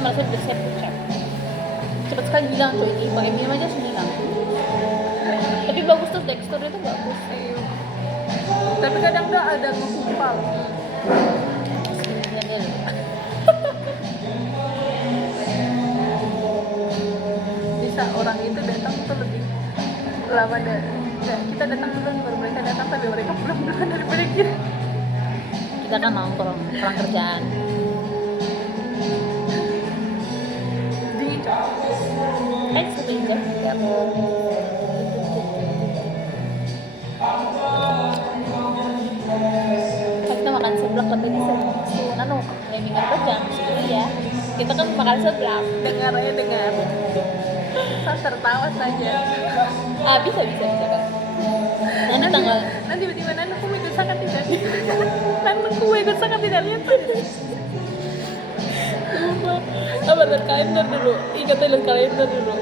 merasa bersiap chef. Cepat sekali hilang coy, ini pakai minum aja langsung hilang. Tapi bagus tuh, teksturnya tuh bagus. Tapi kadang nggak ada menggumpal. Bisa orang itu datang tuh lebih lama kita datang duluan baru mereka datang, tapi mereka pulang duluan daripada kita. Kita kan nongkrong, orang kerjaan. Dingin coy. Kan 1 jam ya. Kita makan seblak tapi di nano naming apa jam 10 ya. Kita kan makan seblak. Dengar aja dengar. Saya tertawa saja. Bisa kan. Nanti tanggal Nanti tiba-tiba nanku ikut sangat tidak. Nanku ikut sangat tidak lihat. apa lihat kalender dulu. Ingat lihat kalender dulu.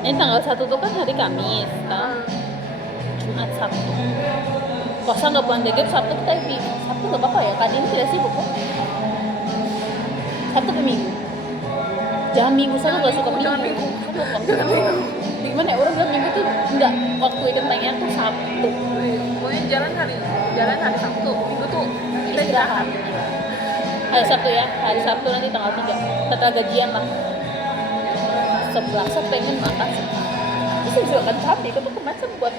Ini tanggal 1 tuh kan hari Kamis kan. Jumat Sabtu. Kosa nggak pulang jaget Sabtu kita Sabtu nggak apa-apa ya. Kak ini tidak sibuk kok. Sabtu ke Minggu. Jangan Minggu, saya nggak suka Minggu. Jangan Minggu. Gimana ya, orang bilang Minggu tuh nggak, waktu weekend tanya tuh Sabtu. Pokoknya jalan hari Sabtu, Minggu tuh kita Istirahat. Hari Sabtu ya, hari Sabtu nanti tanggal 3 setelah gajian lah. 11 saya pengen makan seblak. Terus saya juga kan capek, aku tuh kemarin buat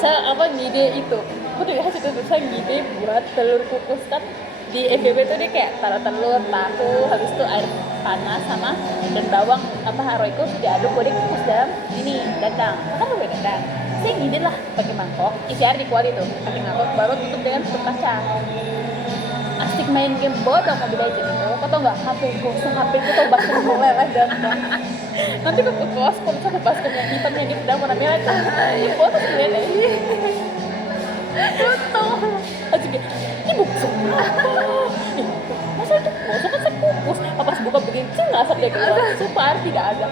saya ngide itu. Aku dari hasil itu saya ngide buat telur kukus kan. Di FBB tuh dia kayak taruh telur, tahu, habis itu air panas sama dan bawang roiko diaduk udah kukus dalam ini dadang. Kan udah dadang. Saya ngide lah pakai mangkok, isi air di kuali tuh, pakai mangkok baru tutup dengan tutup kaca. Asik main game bodoh Mobile Legends itu. Kau tau nggak? HP gosong, HP itu tau basket meleleh dan nanti kau ke kos, kalau misalnya basket yang hitam yang di pedang warna merah itu, ini bodoh sebenarnya. Foto, asik ya. Ini gosong apa? Masa itu gosong kan saya kukus. Pas buka begini, nggak asap dia keluar. Sumpah air tidak ada.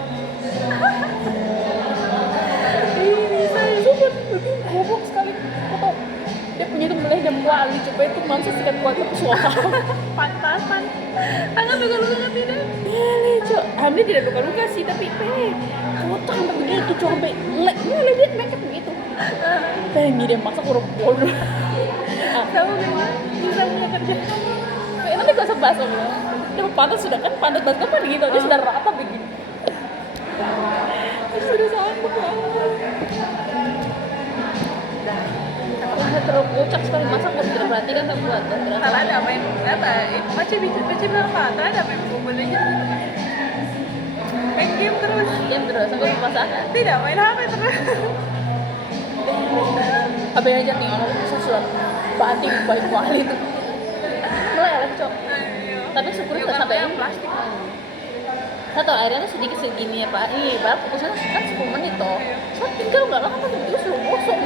Ini saya sumpah begini goblok sekali. Kau tau? Dia punya itu mulai jam kuali, coba itu mamsa sikat kuali ke suaka. pantasan. Tangan luka-luka nggak tidak? Cok, Hamdi tidak luka-luka sih, tapi foto sampai begitu, cok sampai dia makeup begitu. Dia maksa kurang bodoh. Kamu gimana? Bisa punya kerja? Nanti gak usah bahas om ya. Dia pantas sudah kan, pantas banget kan gitu, dia sudah rata begini. Sudah sanggup ya. Terlalu kocak sekali, masa kalau tidak perhatikan tak buat kan berapa? Karena ada main baca berapa? Karena ada main Mobile Legends. Main game terus. Diam terus, sampai perasaan. Tidak main HP terus. Habis aja nih orang bisa surat banting baik kuali itu. Meleleh cok. Tapi syukurnya nggak sampai yang ini. plastik. Satu airnya tuh sedikit segini ya pak. Ini baru fokusnya kan 10 menit toh. Saya tinggal nggak lama kan itu sudah gosong.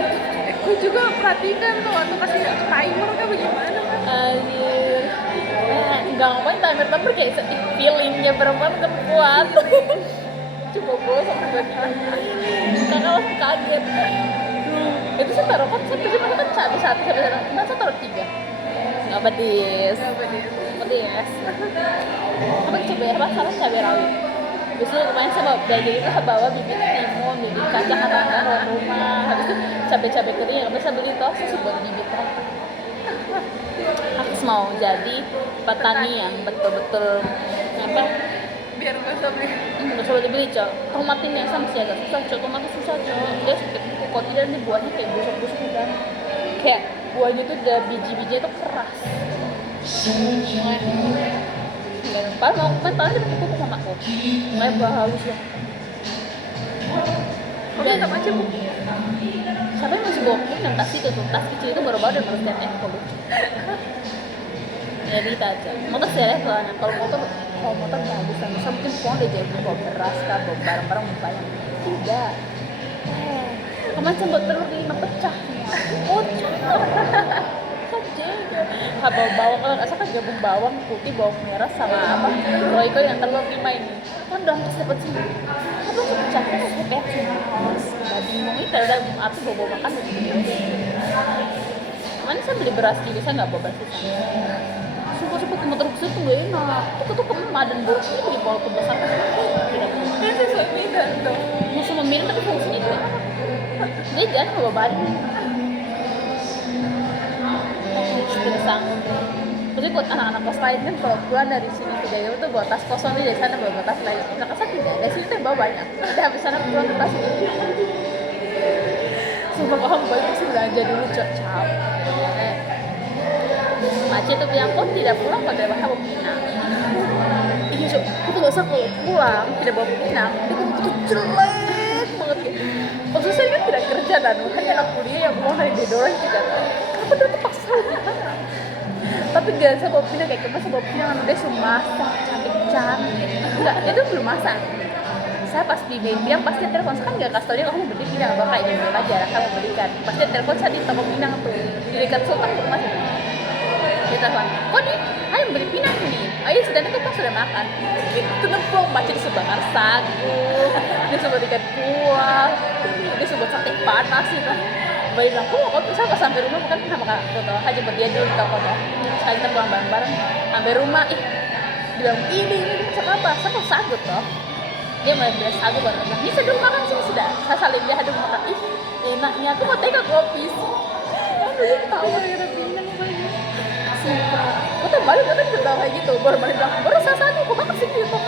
Gue juga perhatikan tuh waktu kasih timer kan bagaimana kan? Anjir. Nggak ngapain timer kayak feelingnya perempuan kan kuat. Coba gosong tiba-tiba. Kakak langsung kaget. Itu saya taruh kan, saya biasanya kan satu sampai sana. Nah, saya taruh 3. Nggak pedes. Pedes. Apa coba ya, harus cabai rawit. Biasanya kemarin saya belajar itu saya bawa bibit timun, bibit kacang tangan dari rumah. Habis itu cabai-cabai kering yang bisa beli toh, saya buat bibit rata. Aku mau jadi petani yang betul-betul apa? Biar gue sampai Nggak coba dibeli cok. Tomat ini sama sih agak susah cok. Tomat itu susah cok. Dia sedikit kok tidak nih buahnya kayak busuk-busuk udah. Kayak buahnya tuh udah biji-bijinya tuh keras. Padahal mau main tangan dia pakai pupuk sama aku. Kayak buah halus ya. kok kita baca bu? Siapa yang masih bawa pupuk yang tas itu tuh? Tas kecil itu baru-baru dan harus stand kok lucu. Ya kita aja. Motor saya soalnya kalau motor bagus kan. Bisa mungkin pulang deh jadi bawa beras kah, bawa barang-barang banyak. Tidak. Kemarin saya buat telur 5 pecah semua. Bawa bawang, kalau nggak salah kan gabung bawang putih, bawang merah sama apa roiko yang telur 5 ini kan udah harus dapat semua. Apa sih pecah? Saya kayak cuma bingung itu ada arti bawa makan begitu. Kemarin saya beli beras juga, saya nggak bawa beras di sana. Sumpah ke motor besar tuh gak enak. Tuh kemah dan borosnya beli botol besar. Ini sesuai minat dong. Mau sama minum tapi fungsinya itu enak. Dia jangan bawa badan. Tidak sanggup. Terus buat anak-anak kos lain kan kalau pulang dari sini ke Jakarta tuh bawa tas kosong dia dari sana bawa tas lain. Nah, saya tidak, dari sini tuh bawa banyak. Udah habis sana pulang ke tas ini. Sumpah paham balik pasti belanja dulu capek. Aceh tuh bilang kok tidak pulang pakai bawa Pinang. Iya cok, aku gak usah kalau pulang tidak bawa Pinang. Dia kamu tuh jelek banget gitu. Maksud saya kan tidak kerja dan hanya anak kuliah yang mau dari dorong juga. Kenapa dia tuh paksa? Tapi gak saya bawa Pinang kayak masa bawa Pinang udah semasak cantik-cantik. Enggak, dia tuh belum masak. Saya pas di Pinang pasti telepon, kan nggak kasih tau dia kamu beli Pinang atau kayak gini aja, kamu belikan. Pasti telepon saya di toko Pinang tuh di dekat Sultan tuh masih. Dia telepon, kok nih, ayo beli Pinang nih. Ayo sudah itu pas sudah makan. Itu nemplok macam sebakar sagu, dia sudah ikan kuah, dia sudah sate panas itu. Bayi bilang, kok mau bisa pas sampai rumah bukan sama kak foto, aja buat dia dulu di toko tuh. Sekali kita pulang bareng-bareng, sampai rumah, dia bilang ini masak apa? Saya mau sagu toh. Dia mulai bilang sagu baru bilang, bisa dulu makan sini sudah. Saya saling dia hadung makan, enaknya aku mau tega kopi. Aduh dia ketawa gara-gara Pinang lagi. Sumpah, gue tuh balik gue tuh ketawa kayak gitu, baru balik bilang, baru saya kok makan sini gitu.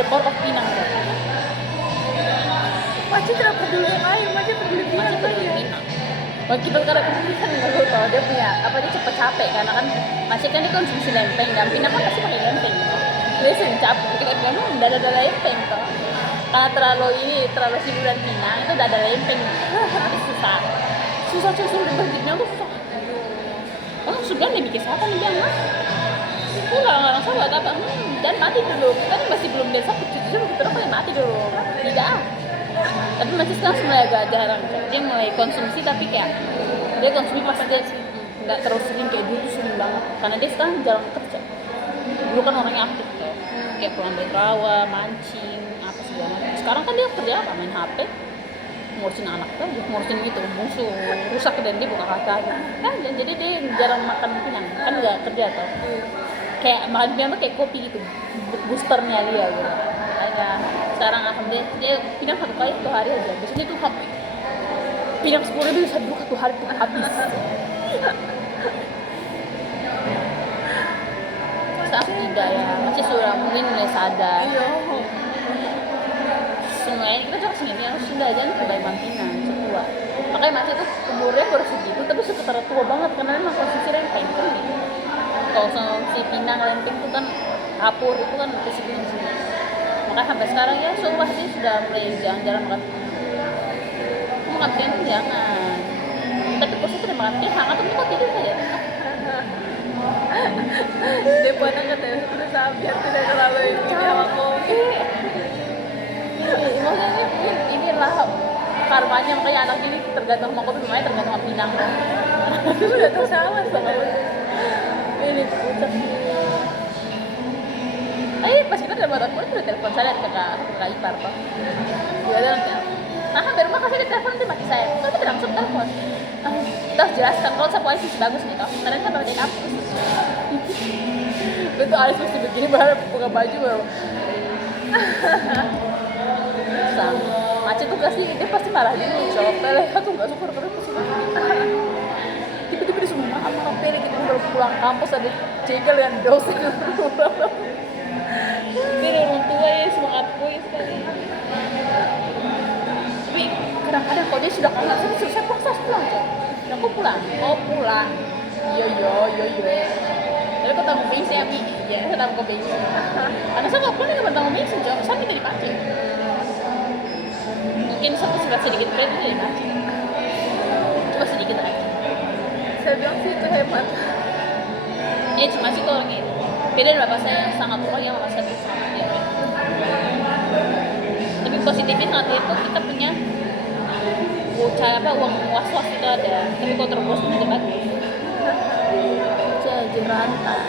The power of Pinang tuh. Macam tidak peduli yang lain, macam peduli Pinang aja. Bagi kita sekarang kan nggak tahu dia punya apa dia cepet capek karena kan masih kan dia konsumsi lempeng dan Pinang kan pasti pakai lempeng gitu. Dia sering capek kita bilang udah ada lempeng toh karena terlalu sibuk dan Pinang itu udah ada lempeng jadi susah suruh berhentinya tuh susah. Oh sudah nih bikin siapa nih bilang pulang sahabat apa dan mati dulu kita kan masih belum desa cucu kita paling mati dulu tidak. Tapi masih sekarang mulai agak jarang dia mulai konsumsi tapi kayak dia konsumsi pasti dia nggak terus sering kayak dulu sering banget karena dia sekarang jarang kerja. Dulu kan orangnya aktif tuh kayak pulang dari rawa, mancing apa segala macam. Sekarang kan dia kerja apa main HP ngurusin anak tuh ngurusin gitu musuh rusak dan dia buka kakaknya kan jadi dia jarang makan Pinang kan nggak kerja tuh kayak makan Pinang tuh kayak kopi gitu boosternya dia gitu. Sekarang alhamdulillah dia Pinang 1 kali 1 hari aja biasanya tuh hampir Pinang 10.000 bisa dulu 1 hari tuh habis. Saat tidak ya masih sudah mungkin mulai sadar semuanya kita cuma sini harus sudah aja kebanyakan Pinang setua makanya masih tuh umurnya baru segitu tapi sekitar tua banget karena memang konsumsi lempeng kan kalau konsumsi Pinang lempeng itu kan kapur itu kan resikonya di sini. Makanya sampai sekarang ya sumpah sih sudah mulai jarang makan Pinang jangan tapi kursi tidak makan Pinang hangat tapi kok tidur saja dia pada katanya sudah sabar tidak terlalu ini aku maksudnya inilah karmanya makanya anak ini tergantung sama kopi lumayan tergantung sama Pinang itu udah tersalah sama ini pucat pas kita udah buat aku udah telepon saya dari kakak ipar toh dia ada nanti dari rumah kasih telepon nanti mati saya tapi langsung telepon kita harus jelaskan kalau saya posisi bagus nih toh karena saya pakai kampus itu alis mesti begini baru buka baju baru sang macet tuh kasih dia pasti marah gitu copel aku nggak suka terus tiba-tiba dia semua marah pilih kita baru pulang kampus ada cegel yang dosen ini orang tua ya semangatku ya sekali tapi kadang-kadang kalau dia sudah pulang saya pulang cok aku pulang iya tapi aku tanggung bensin ya iya saya tanggung bensin karena saya nggak pulang nggak tanggung bensin cok saya tidak dipakai mungkin satu sedikit berat itu dipakai cuma sedikit aja saya bilang sih itu hemat cuma sih orang itu beda dari bapak saya sangat orang yang merasa itu sangat hebat tapi positifnya saat itu kita punya uang was-was itu ada tapi kalau terus itu tidak bagus jadi rantai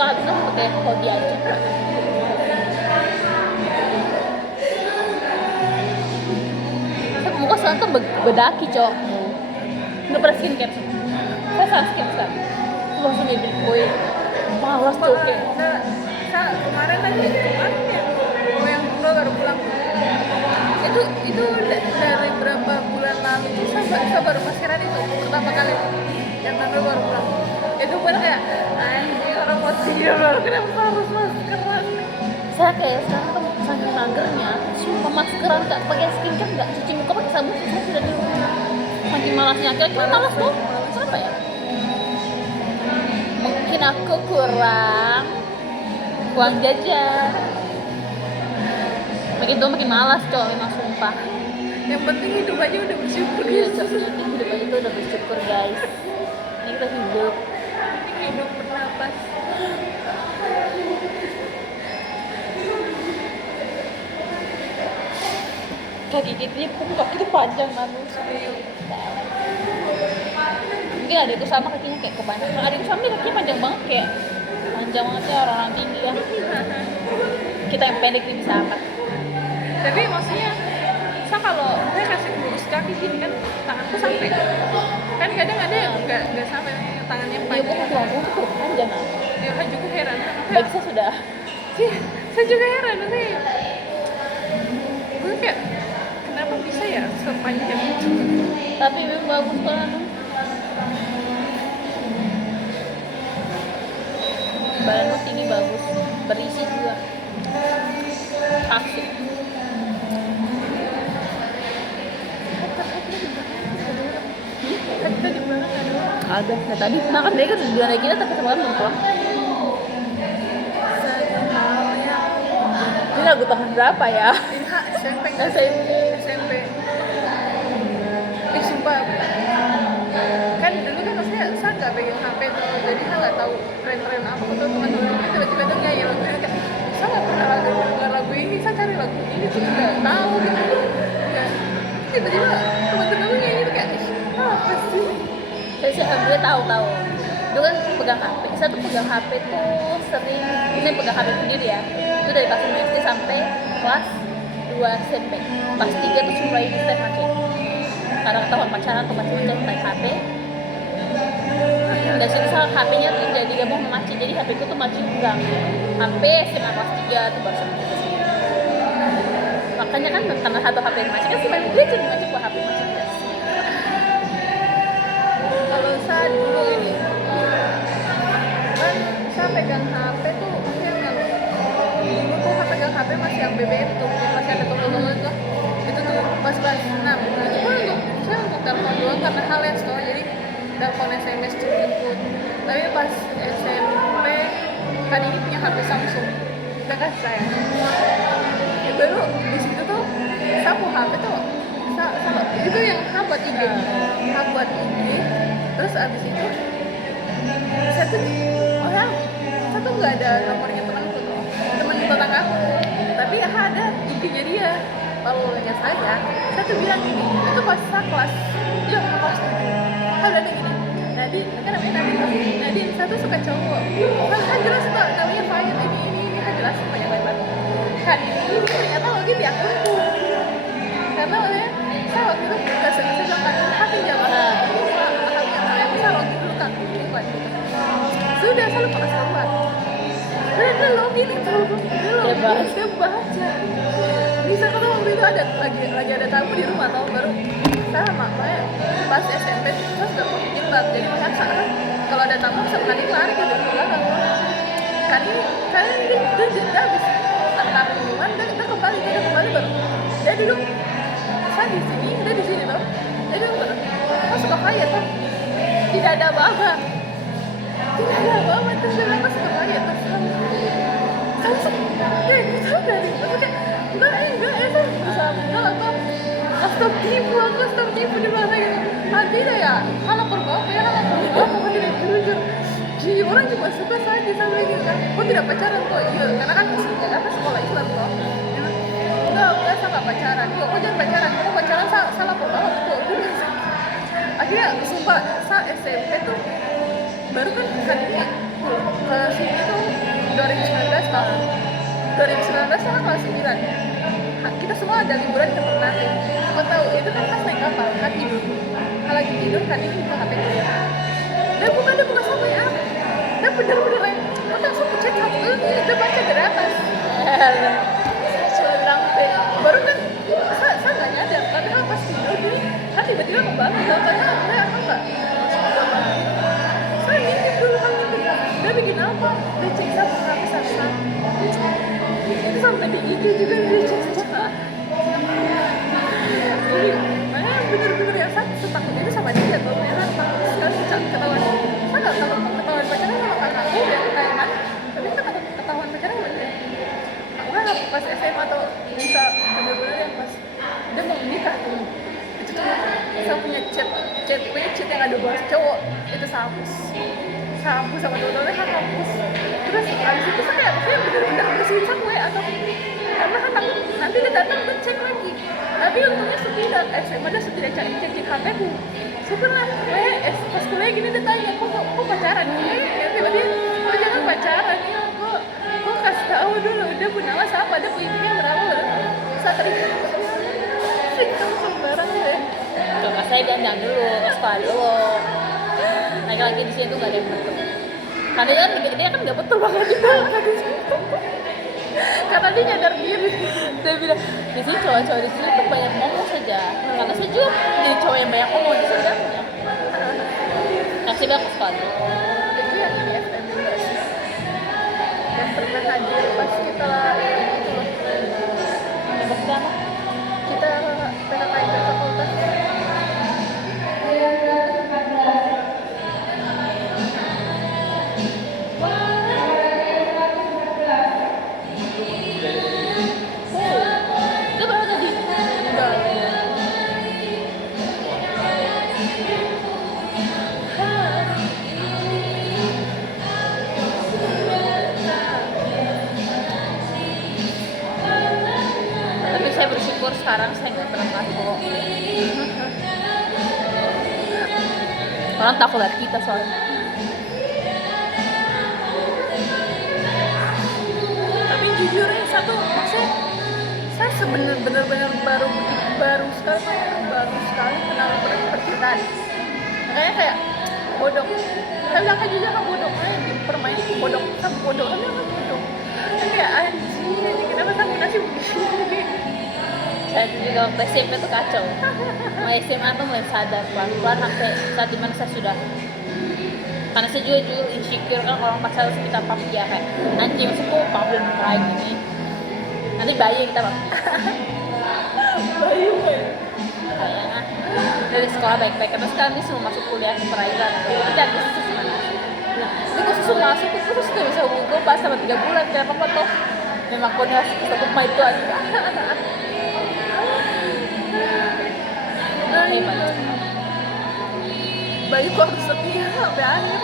muka habis itu pakai hoodie aja. Saya muka sekarang tuh bedaki cok. Udah pada skincare semua. Saya sunscreen sekarang. Terus langsung jadi boy. Malas cok kayak. Kemarin lagi kemarin ya yang umroh baru pulang itu dari berapa bulan lalu itu saya baru maskeran itu pertama kali yang umroh baru pulang itu baru kayak anjir orang mau tidur baru kenapa harus maskeran Saya kayak sekarang tuh saking magernya, sumpah maskeran gak pakai skincare gak cuci muka pakai sabun saya sudah di rumah. Saking malasnya, kira-kira malas tuh. Kenapa ya? Mungkin aku kurang uang jajan. Makin tua makin malas cowok memang sumpah. yang penting hidup aja udah bersyukur Iya gitu. cowok, hidup aja tuh udah bersyukur guys. Ini kita hidup. Hidup bernapas Kaki kita pun kaki itu panjang manusia. Mungkin adikku sama kakinya kayak kebanyakan. Adikku sama dia kakinya panjang banget kayak panjang banget ya orang-orang tinggi ya. Kita yang pendek ini bisa apa? tapi maksudnya saya kalau saya kasih lurus kaki gini kan tanganku sampai kan kadang ada yang nggak sampai tangannya Iya panjang bukan tulang tuh panjang kan. ya saya juga heran Bagi saya sudah. Iya, saya juga heran sih gue kayak kenapa bisa ya sepanjang itu Tapi memang bagus kalau badanmu tinggi bagus, berisi juga. Asik. kita di belakang ada Ada. Nah tadi makan dia kan tujuan dari kita tapi semalam belum pulang. Ini lagu tahun berapa ya? SMP SMP. sumpah kan dulu kan maksudnya saya nggak pegang HP tuh jadi saya nggak tahu tren-tren apa tuh teman-teman tiba-tiba tuh nyanyi lagu ini kayak saya nggak pernah dengar lagu ini saya cari lagu ini tuh nggak tahu gitu nggak tiba-tiba teman-teman tuh nyanyi tuh kayak apa sih Saya sih alhamdulillah tahu. Dulu kan pegang HP. Saya tuh pegang HP tuh sering, saya pegang HP sendiri ya. Itu dari kelas 5 SD sampai kelas 2 SMP. Kelas 3 tuh mulai di step macet. Karena ketahuan pacaran tuh macam-macam naik HP. Dan situ HP-nya tuh jadi gak mau memacet. Jadi HP ku tuh macet pegang. HP SMA kelas 3 tuh baru sampai ke sini. Makanya kan karena satu HP macet kan sih main gadget macet buat HP macet. kalau saya dulu ini kan saya pegang HP tuh maksudnya yang dulu tuh saya pegang HP masih yang BBM tuh yang masih ada tombol-tombol itu tuh pas kelas 6 itu pun untuk telepon doang karena hales tuh jadi telepon SMS jemput tapi pas SMP kan ini punya HP Samsung udah kasih saya ya baru di situ tuh saya mau HP tuh itu yang H buat IG terus abis itu saya tuh saya tuh nggak ada nomornya temanku tuh teman tetangga aku tapi ada IG-nya dia kalau nanya saya tuh bilang gini itu pas saya kelas ada gini Nadine kan namanya Nadine saya tuh suka cowok kan jelas tuh namanya Fahid ini kan jelas banyak lebar kan ini ternyata lagi di akunku karena saya waktu itu nggak sengaja bilang hati jangan bisa login dulu kan sudah saya lupa keluar udah login itu dia baca bisa kan waktu itu ada lagi ada tamu di rumah tau baru saya makanya pas SMP saya sudah pakai jilbab jadi makanya saat kalau ada tamu sekali lari ke belakang kan dia habis antar hubungan dia kembali baru dia duduk saya di sini dia di sini loh dia duduk baru suka kaya tuh tidak ada apa-apa terus dia bilang suka kaya terus ya kita dari maksudnya enggak saya berusaha enggak stop tipu di bahasa gitu tidak ya kalau perbawa kok tidak jujur jadi orang cuma suka saja sama gitu kan kok tidak pacaran kok iya karena kan sekolah Islam kok enggak saya nggak pacaran kok jangan pacaran kok pacaran salah banget kok akhirnya sumpah saya SMP tuh baru kan kalinya ke sini tuh 2019 tahun 2019 kan kelas 9. Kita semua ada liburan ke Ternate. Kau tahu itu kan pas naik kapal kan tidur. Kalau lagi tidur kan ini buka HP gue. Dia buka sama ya. Dia bener-bener yang kau langsung chat HP dia baca dari atas. Saya bilang baru kan saya nggak nyadar karena pas tidur dia kan tiba-tiba kebangun tanya apa enggak saya ngintip dulu dia bikin apa dia cek sama kami sasa itu sampai di IG juga dia cek jadi makanya bener-bener ya saya setakut itu sama dia tuh ternyata takut sekali ketahuan saya nggak takut ketahuan pacaran sama kakakku ya kayak kan tapi saya takut ketahuan pacaran sama dia aku kan pas SMA tuh bisa bener-bener yang pas dia mau menikah tuh itu tuh saya punya chat yang ada bahas cowok itu hapus sama temen-temennya hapus terus abis itu saya bener-bener bersihin sama gue atau karena kan takut nanti dia datang cek lagi tapi untungnya tidak SMA dia tidak cek HP ku syukurlah pas kuliah gini dia tanya kok pacaran tiba-tiba kok jangan pacaran ya kok kasih tahu dulu dia punya nama siapa dia punya berapa saya terikat singkong sembarang deh Kakak saya dandan dulu, sekolah dulu. Lagi-lagi di sini tuh nggak ada yang betul. Karena dia kan nggak betul banget di belakang di sini. karena dia nyadar diri. Dia bilang di sini cowok-cowok di sini tuh banyak ngomong saja. Karena saya juga jadi cowok yang banyak ngomong di sini. Kasih banget sekolah. Itu yang ini FM yang pernah hadir pas kita itu loh. Maksudnya apa? Kita PKKN ke fakultas. Itu berapa tadi? Enggak. Tapi saya bersyukur sekarang saya nggak pernah merokok. Orang takut lihat kita soalnya. Tapi jujur ya satu maksudnya saya sebenarnya benar baru sekali kenal percintaan. Makanya kayak bodoh. Saya bilang aja jangan bodoh, kayak permainan bodoh, sama bodoh, kan kayak anjing, kenapa kamu nasib begini? Saya juga waktu SMP tuh kacau. Mulai SMA tuh mulai sadar pelan-pelan sampai saat dimana saya sudah karena saya juga insecure kan orang pacaran kita papi ya kayak anjing maksudku belum kayak gini nanti bayi kita bang kayaknya dari sekolah baik-baik terus sekarang dia semua masuk kuliah ke perairan nanti ada susu mana nah itu kok susu masuk terus tuh bisa hubungi gue pas sama 3 bulan kayak apa tuh memang koordinasi satu rumah itu aja hebat Bayu kok harus setia sampai akhir.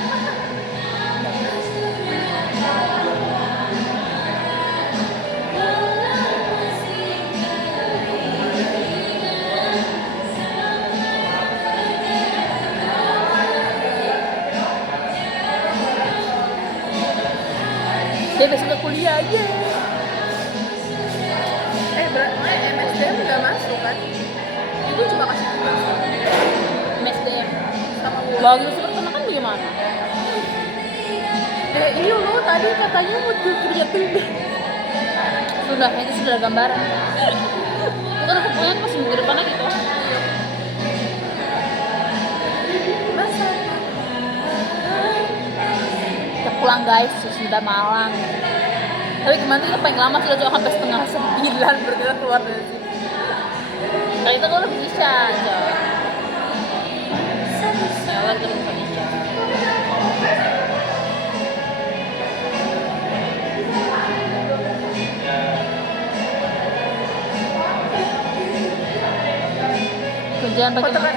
dia besok ke kuliah aja Berarti MSDM udah masuk kan? Itu cuma kasih tugas MSDM sama gue. bagi seperti kan bagaimana Iya lo tadi katanya mau kerja timbe. sudah itu sudah gambaran bukan aku punya pas minggu depan lagi tuh Masa? kita pulang guys sudah malam tapi kemarin kita paling lama sudah coba sampai setengah 9 baru kita keluar dari sini kali itu kalau lebih bisa coba ya Allah kita bisa kerjaan bagaimana? Kotoran